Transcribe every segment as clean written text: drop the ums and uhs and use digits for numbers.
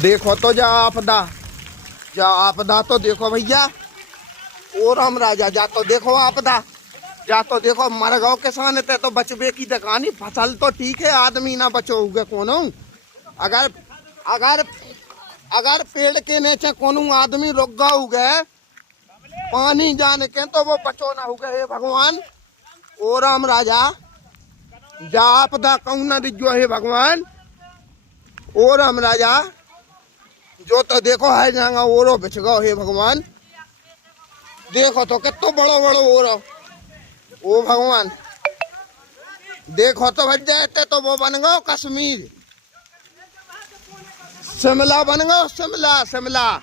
देखो तो जा आपदा तो देखो भैया। ओ राम राजा जा तो देखो आपदा, जा तो देखो मर गो किसान ते तो बचबे की दकानी। फसल तो ठीक है, आदमी ना बचोगे कोनो। अगर अगर अगर पेड़ के नीचे कोनो आदमी रुक गौ गए पानी जाने के तो वो बचो ना हो गए। हे भगवान ओ राम राजा जा आपदा कहूँ ना दिजो हे भगवान। ओ राम राजा जो तो देखो है जांगा ओरो बिछ गो हे भगवान। देखो तो कितो बड़ो बड़ो ओरो। ओ भगवान देखो तो भज जाते तो वो बन गो कश्मीर, शिमला बन गो शिमला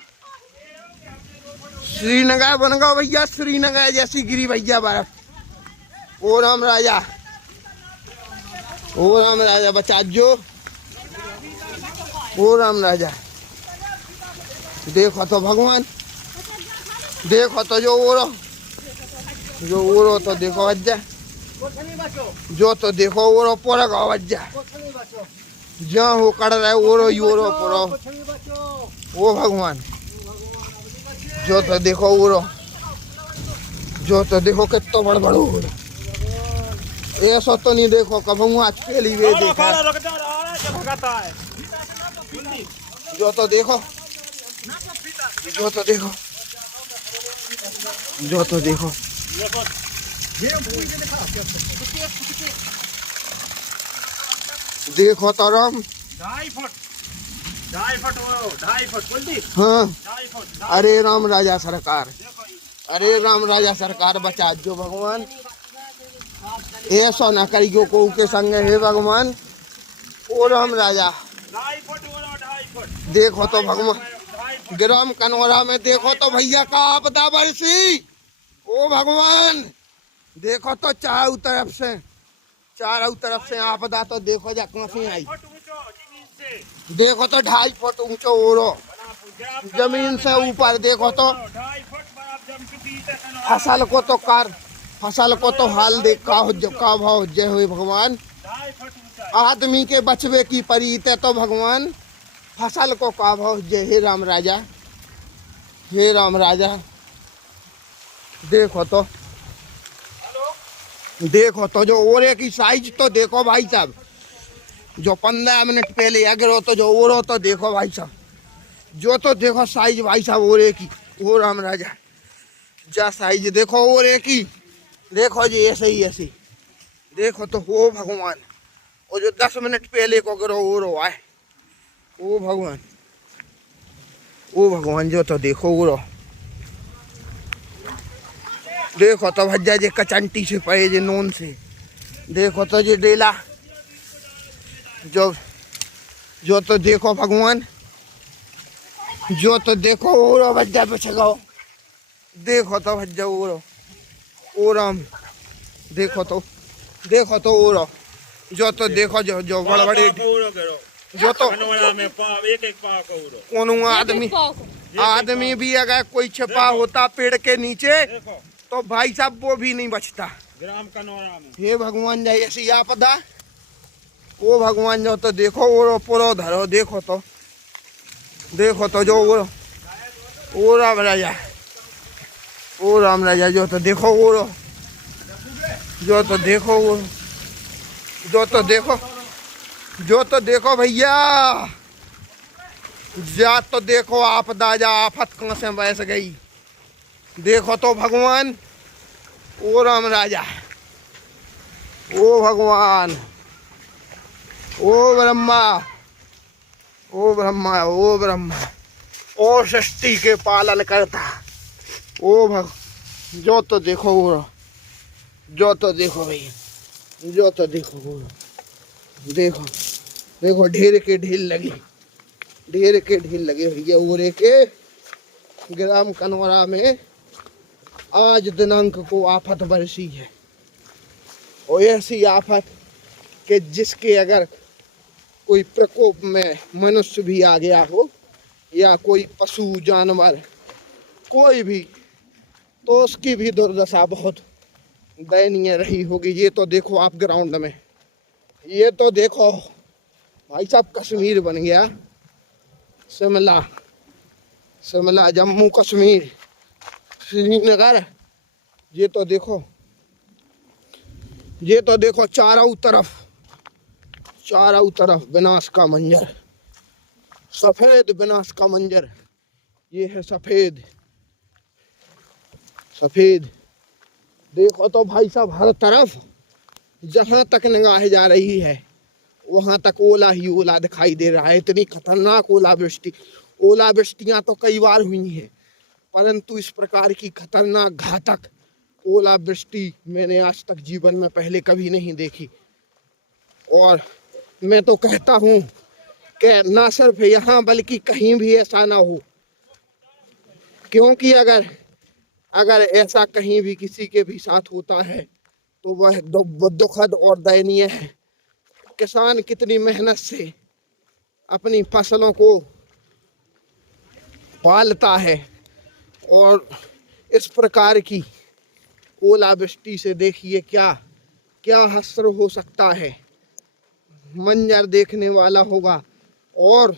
श्रीनगर बन गो भैया, श्रीनगर जैसी गिरी भैया बर्फ। ओ राम राजा बचा जो। ओ राम राजा देखो तो भगवान, देखो तो जो ओरो तो देखो वज्जा, जो तो देखो ओरो पूरा गाँव वज्जा जहाँ हो कड़ रहा है ओरो ही ओरो पूरा। ओ भगवान जो तो देखो ओरो, जो तो देखो कितना बड़ बड़ो ओरो। ऐसा तो नहीं देखो कभी आज पहली वे देखा। जो तो देखो, जो तो देखो, जो तो देखो देखो तो राम 2.5 फुट हाँ। अरे राम राजा सरकार, अरे राम राजा सरकार बचा जो भगवान। ऐसा ना करियो को के संग हे भगवान। ओ राम राजा देखो तो भगवान ग्राम कनौरा में देखो तो भैया का आपदा बरसी। ओ भगवान देखो तो चारों तरफ से आपदा तो देखो जा कहाँ से आई। देखो तो 2.5 फुट ऊंचो ओरो जमीन से ऊपर। देखो तो फसल को तो हाल देख का भाव जय हो भगवान। आदमी के बचवे की परीत है तो भगवान फसल को का भाव जय। हे राम राजा, हे राम राजा देखो तो जो ओरे की साइज तो देखो भाई साहब। जो 15 मिनट पहले अगर तो जो ओरो तो देखो भाई साहब, जो तो देखो साइज भाई साहब ओरे की। ओ राम राजा जा साइज देखो ओरे की, देखो जी ऐसे ही देखो तो हो भगवान। और जो 10 मिनट पहले को अगर ओरो आए ओ भगवान जो तो देखो ओरो। देखो तो भज्जा जे कचंटी से पड़े जे नोन से। देखो तो जे डेला जो तो देखो भगवान, जो तो देखो ओरो भज्जा बच गो। देखो तो भज्जा ओरो ओ राम देखो तो ओरो जो तो देखो जो बड़े बड़े जो तो कोनो आदमी भी अगर कोई छिपा होता पेड़ के नीचे तो भाई साहब वो भी नहीं बचता। ग्राम कनौरा में हे भगवान जाए ऐसी आपदा। ओ भगवान जो तो देखो ओरो पूरा धरो। देखो तो जो ओ राम राजा, ओ राम राजा जो तो देखो ओरो, जो तो देखो ओरो, जो तो देखो भैया। जा तो देखो आपदा जा आफत कहाँ से बस गई। देखो तो भगवान ओ राम राजा, ओ भगवान, ओ ब्रह्मा, ओ ब्रह्मा, ओ ब्रह्मा, ओ सृष्टि के पालन करता। ओ जो तो देखो ओरो, जो तो देखो भैया, जो तो देखो ओरो। देखो ढेर के ढील लगी भैया ओरे के। ग्राम कनौरा में आज दिनांक को आफत बरसी है। और ऐसी आफत कि जिसके अगर कोई प्रकोप में मनुष्य भी आ गया हो या कोई पशु जानवर कोई भी, तो उसकी भी दुर्दशा बहुत दयनीय रही होगी। ये तो देखो आप ग्राउंड में, ये तो देखो भाई साहब कश्मीर बन गया। शिमला, शिमला, जम्मू कश्मीर, श्रीनगर। ये तो देखो, ये तो देखो चारों तरफ विनाश का मंजर, सफेद विनाश का मंजर। ये है सफेद, सफेद। देखो तो भाई साहब, हर तरफ जहां तक निगाह जा रही है वहां तक ओला ही ओला दिखाई दे रहा है। इतनी खतरनाक ओलावृष्टि, ओलावृष्टियां तो कई बार हुई हैं, परंतु इस प्रकार की खतरनाक घातक ओलावृष्टि मैंने आज तक जीवन में पहले कभी नहीं देखी। और मैं तो कहता हूँ कि ना सिर्फ यहाँ बल्कि कहीं भी ऐसा ना हो, क्योंकि अगर ऐसा कहीं भी किसी के भी साथ होता है तो वह दुखद और दयनीय है। किसान कितनी मेहनत से अपनी फसलों को पालता है और इस प्रकार की ओलावृष्टि से देखिए क्या क्या हश्र हो सकता है। मंजर देखने वाला होगा और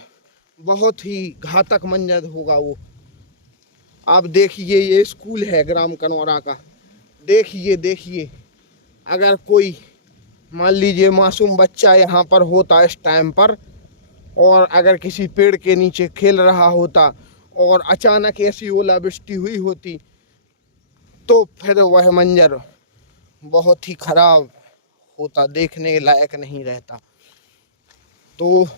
बहुत ही घातक मंजर होगा वो। आप देखिए, ये स्कूल है ग्राम कनौरा का। देखिए अगर कोई मान लीजिए मासूम बच्चा यहाँ पर होता इस टाइम पर, और अगर किसी पेड़ के नीचे खेल रहा होता और अचानक ऐसी ओलावृष्टि हुई होती तो फिर वह मंजर बहुत ही खराब होता, देखने लायक नहीं रहता। तो